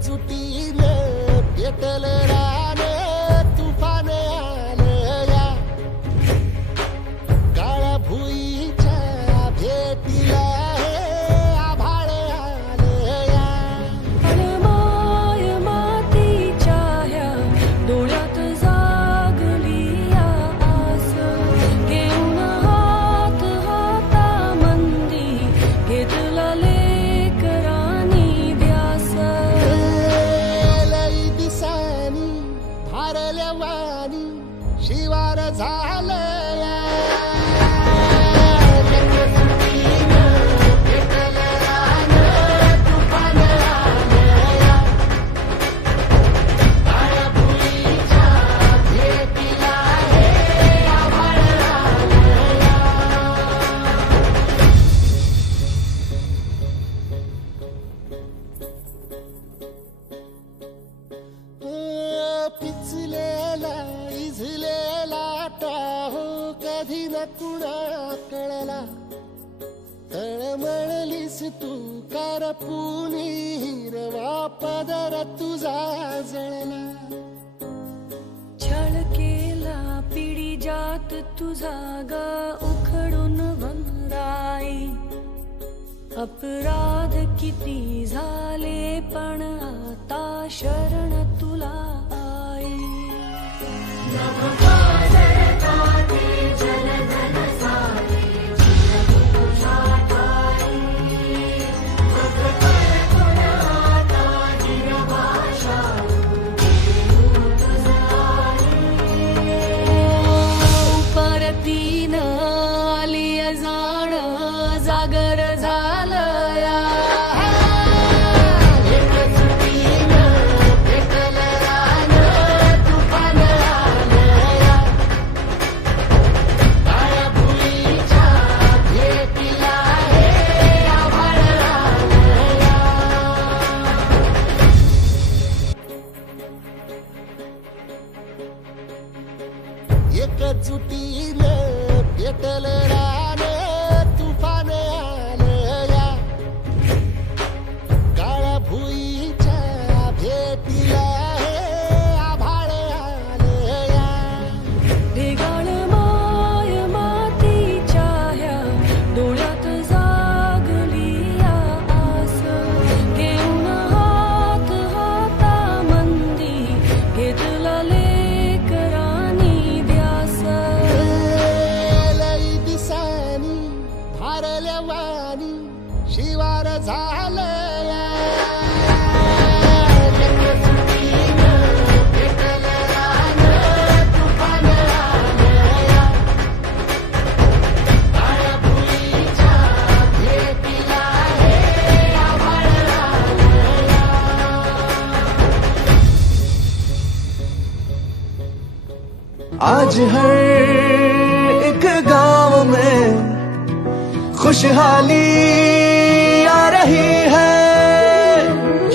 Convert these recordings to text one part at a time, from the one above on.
एकजुटीने पेटल रान तुफान आलं या काळ्या भुईच्या भेटीला हे आभाळ आलं या माय मातीच्या ह्या डोळ्यात जागली या आस घेऊन हात हातामंदी घेतला लेकरांनी ध्यास लई दिसानी भारल्या वाणी शिवार झालं या पेटल रान तुफान आलं या काळ्या भुईच्या भेटीला हे आभाळ आलं या पिचलेला इझलेला टाहो कधी न कुणा कळला तळमळलीस तू करपुनी हिरवा पदर तुझा जळला छळ केला पिढी जात तुझा ग उखडून वनराई अपराध किती झाले पण आता शरण तुला आई परतीन आली जाण जागर झालं या पेटल रान तुफान आलं या काळ्या भुईच्या भेटीला हे आभाळ आलं या एकजुटीने पेटल रान तुफान आलं या काळ्या भुईच्या भेटीला हे आभाळ आलं या ढेगाळ माय मातीच्या ह्या डोळ्यात जागली या आस घेऊन हात हातामंदी घेतला लेकरांनी ध्यास लई दिसानी भारल्या वाणी शिवार झालं या पेटल रान तुफान आलं या काळ्या भुईच्या भेटीला हे आभाळ आलं या आज हर एक गांव में खुशहाली आ रही है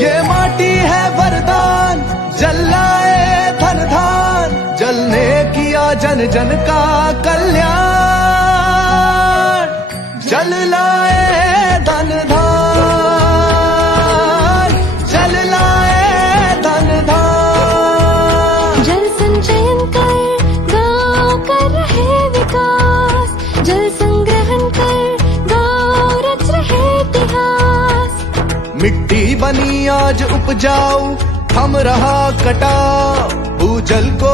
ये माटी है वरदान जल लाए धन धान जलने किया जन जन का कल्याण जल लाए धन धान जल लाए धन धान जल संचयन कर गाँव कर रहे विकास जल संग्रहण कर गाँव रच रहे इतिहास मिट्टी बनी आज उपजाऊ थम रहा कटाव भूजल को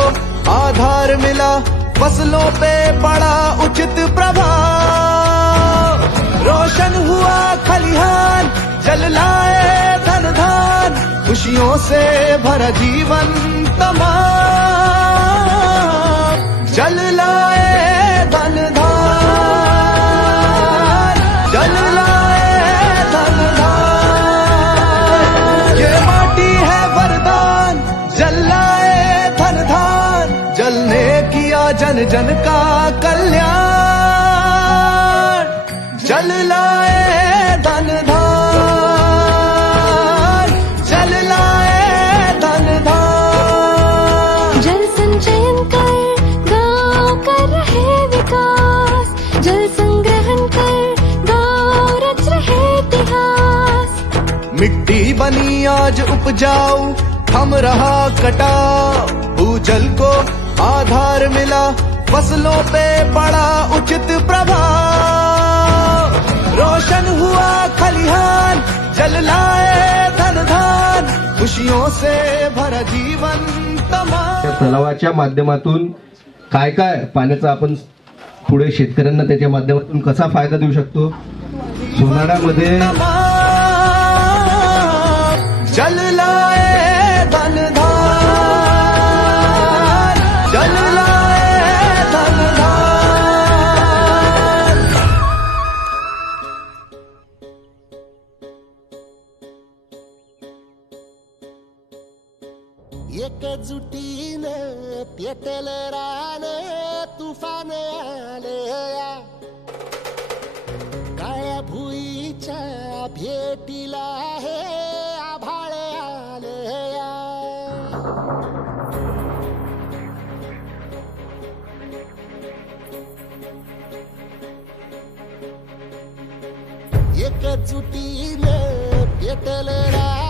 आधार मिला फसलों पे पड़ा उचित प्रभाव रोशन हुआ खलिहान जल लाए धन धान खुशियों से भरा जीवन तमाम जल लाए धन धान जल लाए धन धान ये माटी है वरदान जल लाए धन धान जलने किया जन जन का कल्याण जल लाए धन धान जल लाए धन धान जल संचयन कर गाँव कर रहे विकास जल संग्रहण कर गाँव रच रहे इतिहास मिट्टी बनी आज उपजाऊ, थम रहा कटाव। भूजल को आधार मिला, फसलों पे पड़ा उचित प्रभाव। रोशन हुआ खलिहान, जल लाए धन धान, खुशियों से भरा जीवन तमाम। त्या तलावाच्या माध्यमातून काय काय पाण्याचा आपण पुढे शेतकऱ्यांना त्याच्या माध्यमातून कसा फायदा देऊ शकतो। सोनाड्यामध्ये जल लाए धन धान, जल लाए धन धान। एकजुटीनं पेटल रान, तुफान आलया, काळ्या भुईच्या भेटीला हे आभाळ आलया। एकजुटीनं पेटल रान,